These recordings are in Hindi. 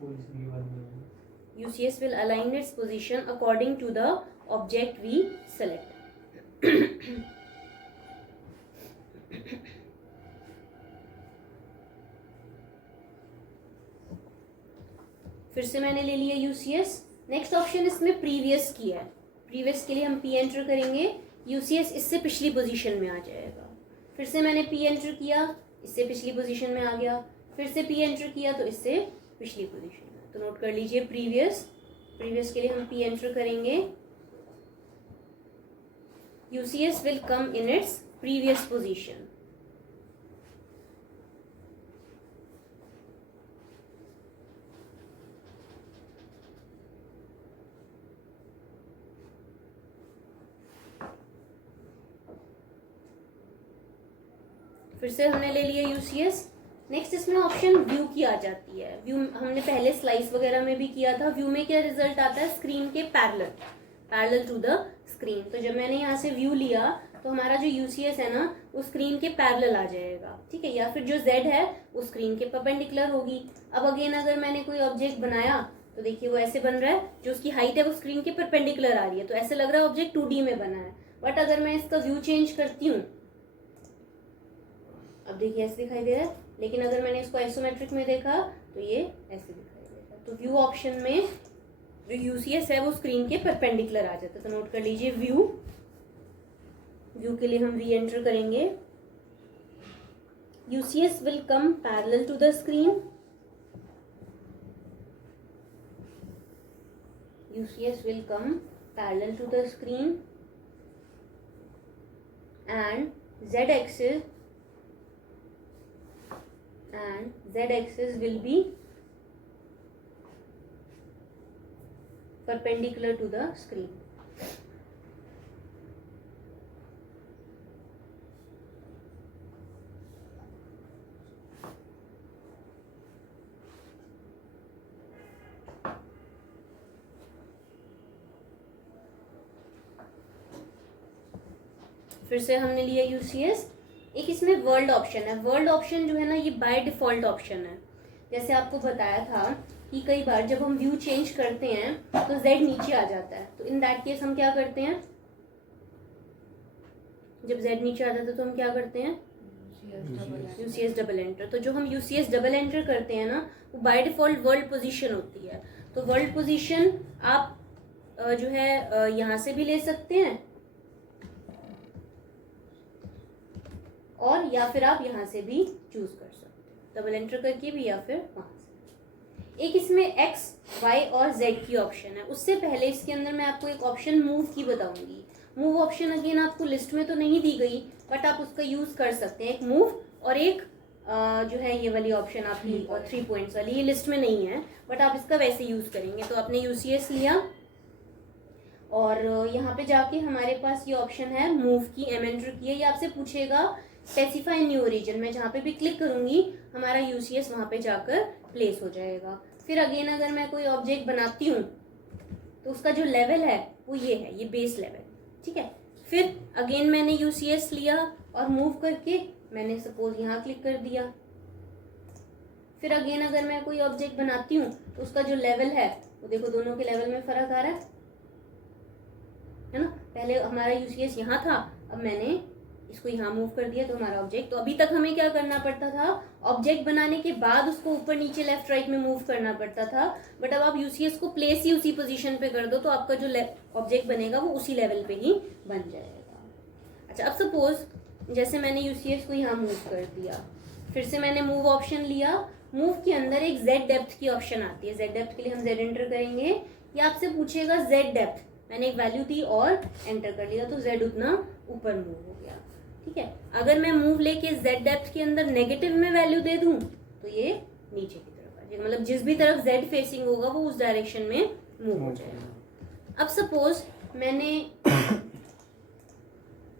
UCS will align its position according to the object we select. फिर से मैंने ले लिया UCS. नेक्स्ट ऑप्शन इसमें प्रीवियस की है. प्रीवियस के लिए हम P एंटर करेंगे. UCS इससे पिछली पोजीशन में आ जाएगा. फिर से मैंने P एंटर किया, इससे पिछली पोजीशन में आ गया. फिर से P एंटर किया तो इससे पिछली पोजीशन में. तो नोट कर लीजिए प्रीवियस. प्रीवियस के लिए हम P एंटर करेंगे. UCS will come in its previous position. फिर से हमने ले लिया UCS. नेक्स्ट इसमें ऑप्शन व्यू की आ जाती है. व्यू हमने पहले स्लाइस वगैरह में भी किया था. व्यू में क्या रिजल्ट आता है? स्क्रीन के पैरेलल टू द स्क्रीन. तो जब मैंने यहाँ से व्यू लिया तो हमारा जो UCS है ना वो स्क्रीन के पैरेलल आ जाएगा. ठीक है. या फिर जो Z है वो स्क्रीन के परपेंडिकुलर होगी. अब अगेन अगर मैंने कोई ऑब्जेक्ट बनाया तो देखिए वो ऐसे बन रहा है. जो उसकी हाइट है वो स्क्रीन के परपेंडिकुलर आ रही है. तो ऐसे लग रहा है ऑब्जेक्ट 2D में बना है. बट अगर मैं इसका व्यू चेंज करती हूँ, अब देखिए ऐसे दिखाई दे रहा है. लेकिन अगर मैंने इसको आइसोमेट्रिक में देखा तो ये ऐसे दिखाई देगा. तो व्यू ऑप्शन में जो UCS है वो स्क्रीन के परपेंडिकुलर आ जाता है. तो नोट कर लीजिए व्यू के लिए हम V एंटर करेंगे. UCS will come parallel to the screen. UCS will come parallel to the screen and Z-axis will be perpendicular to the screen. फिर से हमने लिया UCS. एक इसमें वर्ल्ड ऑप्शन है. वर्ल्ड ऑप्शन जो है ना ये बाय डिफॉल्ट ऑप्शन है. जैसे आपको बताया था कि कई बार जब हम व्यू चेंज करते हैं तो Z नीचे आ जाता है. तो इन दैट केस हम क्या करते हैं? जब Z नीचे आ जाता है तो हम क्या करते हैं? UCS double enter. तो जो हम UCS डबल एंटर करते हैं ना वो बाय डिफॉल्ट वर्ल्ड पोजीशन होती है. तो वर्ल्ड पोजीशन आप जो है यहाँ से भी ले सकते हैं और या फिर आप यहाँ से भी चूज कर सकते हैं. डबल एंटर करके भी या फिर वहाँ से. एक इसमें X, Y और Z की ऑप्शन है. उससे पहले इसके अंदर मैं आपको एक ऑप्शन मूव की बताऊंगी. मूव ऑप्शन अगेन आपको लिस्ट में तो नहीं दी गई बट आप उसका यूज कर सकते हैं. एक मूव और एक जो है ये वाली ऑप्शन आपकी और 3 पॉइंट्स वाली, ये लिस्ट में नहीं है बट आप इसका वैसे यूज करेंगे. तो आपने UCS लिया और यहाँ पे जाके हमारे पास ये ऑप्शन है मूव की. M एंटर किया. ये आपसे पूछेगा स्पेसिफाई न्यू रीजन. मैं जहाँ पे भी क्लिक करूंगी हमारा UCS वहाँ पे जाकर प्लेस हो जाएगा. फिर अगेन अगर मैं कोई ऑब्जेक्ट बनाती हूँ तो उसका जो लेवल है वो ये है, ये बेस लेवल. ठीक है. फिर अगेन मैंने UCS लिया और मूव करके मैंने सपोज यहाँ क्लिक कर दिया. फिर अगेन अगर मैं कोई ऑब्जेक्ट बनाती हूँ तो उसका जो लेवल है वो देखो दोनों के लेवल में फर्क आ रहा है ना. पहले हमारा UCS यहाँ था, अब मैंने इसको यहाँ मूव कर दिया तो हमारा ऑब्जेक्ट. तो अभी तक हमें क्या करना पड़ता था? ऑब्जेक्ट बनाने के बाद उसको ऊपर नीचे लेफ्ट राइट में मूव करना पड़ता था. बट अब आप UCS को प्लेस ही उसी पोजीशन पे कर दो तो आपका जो ऑब्जेक्ट बनेगा वो उसी लेवल पे ही बन जाएगा. अच्छा, अब सपोज जैसे मैंने UCS को यहाँ मूव कर दिया. फिर से मैंने मूव ऑप्शन लिया. मूव के अंदर एक Z डेप्थ की ऑप्शन आती है. Z डेप्थ के लिए हम Z एंटर करेंगे. ये आपसे पूछेगा Z डेप्थ. मैंने एक वैल्यू दी और एंटर कर लिया तो Z उतना ऊपर मूव हो गया. ठीक है. अगर मैं मूव लेके Z डेप्थ के अंदर नेगेटिव में वैल्यू दे दूं तो ये नीचे की तरफ आ जाएगा. मतलब जिस भी तरफ Z फेसिंग होगा वो उस डायरेक्शन में मूव हो जाएगा. अब सपोज मैंने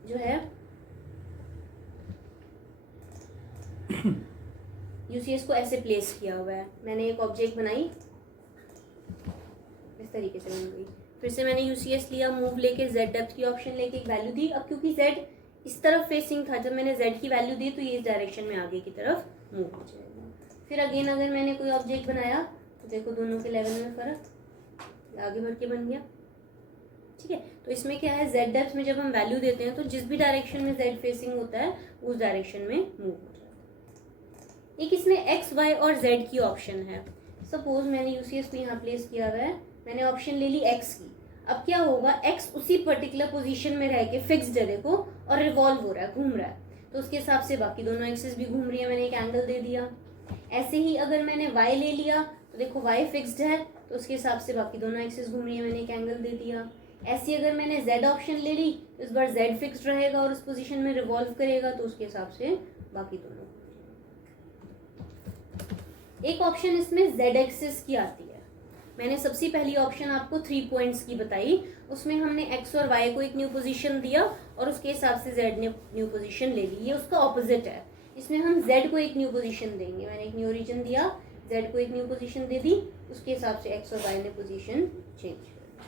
जो है UCS को ऐसे प्लेस किया हुआ है. मैंने एक ऑब्जेक्ट बनाई, इस तरीके से बन गई. फिर से मैंने UCS लिया, मूव लेके Z डेप्थ की ऑप्शन लेके एक वैल्यू दी. अब क्योंकि Z इस तरफ फेसिंग था, जब मैंने Z की वैल्यू दी तो ये इस डायरेक्शन में आगे की तरफ मूव हो जाएगा. फिर अगेन अगर मैंने कोई ऑब्जेक्ट बनाया तो देखो दोनों के लेवल में फ़र्क, आगे बढ़ के बन गया। ठीक है, तो इसमें क्या है, जेड डेप्थ में जब हम वैल्यू देते हैं तो जिस भी डायरेक्शन में जेड फेसिंग होता है उस डायरेक्शन में मूव हो जाता है। एक इसमें एक्स वाई और जेड की ऑप्शन है। सपोज मैंने यूसीएस को यहाँ प्लेस किया हुआ है, मैंने ऑप्शन ले ली एक्स की। अब क्या होगा, एक्स उसी पर्टिकुलर पोजीशन में रह के फिक्स्ड है देखो, और रिवॉल्व हो रहा है, घूम रहा है, तो उसके हिसाब से बाकी दोनों एक्सिस भी घूम रही है, मैंने एक एंगल दे दिया। ऐसे ही अगर मैंने वाई ले लिया तो देखो वाई फिक्स्ड है, तो उसके हिसाब से बाकी दोनों एक्सिस घूम रही है, मैंने एक एंगल दे दिया। ऐसे अगर मैंने जेड ऑप्शन ले ली तो इस बार जेड फिक्स्ड रहेगा और उस पोजीशन में रिवॉल्व करेगा, तो उसके हिसाब से बाकी दोनों। एक ऑप्शन इसमें जेड एक्सिस की आती है। मैंने सबसे पहली ऑप्शन आपको 3 पॉइंट्स की बताई, उसमें हमने एक्स और वाई को एक न्यू पोजीशन दिया और उसके हिसाब से जेड ने न्यू पोजीशन ले ली। ये उसका ऑपोजिट है, इसमें हम जेड को एक न्यू पोजीशन देंगे। मैंने एक न्यू रीजन दिया, जेड को एक न्यू पोजीशन दे दी, उसके हिसाब से एक्स और वाई ने पोजीशन चेंज कर दी।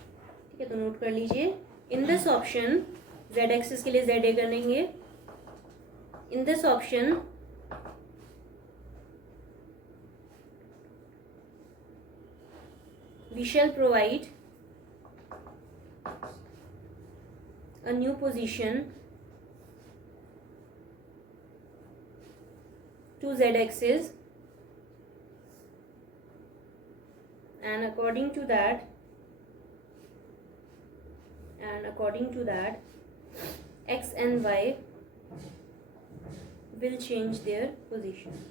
ठीक है, तो नोट कर लीजिए, in this option Z axis के लिए जेड ए करेंगे। In this option we shall provide a new position to z axis, and according to that x and y will change their position.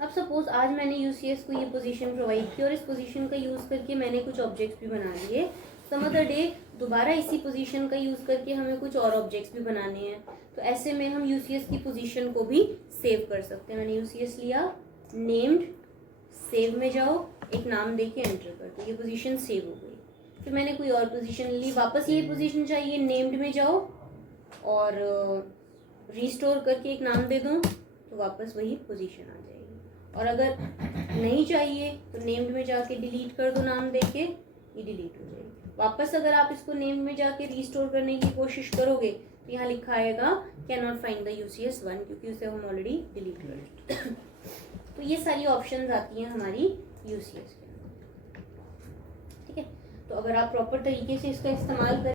अब सपोज आज मैंने यूसीएस को ये पोजीशन प्रोवाइड की और इस पोजीशन का यूज़ करके मैंने कुछ ऑब्जेक्ट्स भी बना लिए। सम अदर डे दोबारा इसी पोजीशन का यूज़ करके हमें कुछ और ऑब्जेक्ट्स भी बनाने हैं, तो ऐसे में हम यूसीएस की पोजीशन को भी सेव कर सकते हैं। मैंने यूसीएस लिया, नेम्ड, सेव में जाओ, एक नाम दे के एंटर कर दो, ये पोजीशन सेव हो गई। फिर मैंने कोई और पोजीशन ली, वापस यही पोजीशन चाहिए, नेम्ड में जाओ और रीस्टोर करके एक नाम दे दो, तो वापस वही पोजीशन आ जाएगी। और अगर नहीं चाहिए तो नेम्ड में जाके डिलीट कर दो, नाम दे के, ये डिलीट हो जाएगी। वापस अगर आप इसको नेम्ड में जाके रीस्टोर करने की कोशिश करोगे तो यहाँ लिखा आएगा can not find the UCS 1, क्योंकि उसे हम ऑलरेडी डिलीट कर चुके। तो ये सारी ऑप्शंस आती हैं हमारी यूसीएस के अंदर। ठीक है, तो अगर आप प्रॉपर तरीके से इसका इस्तेमाल करें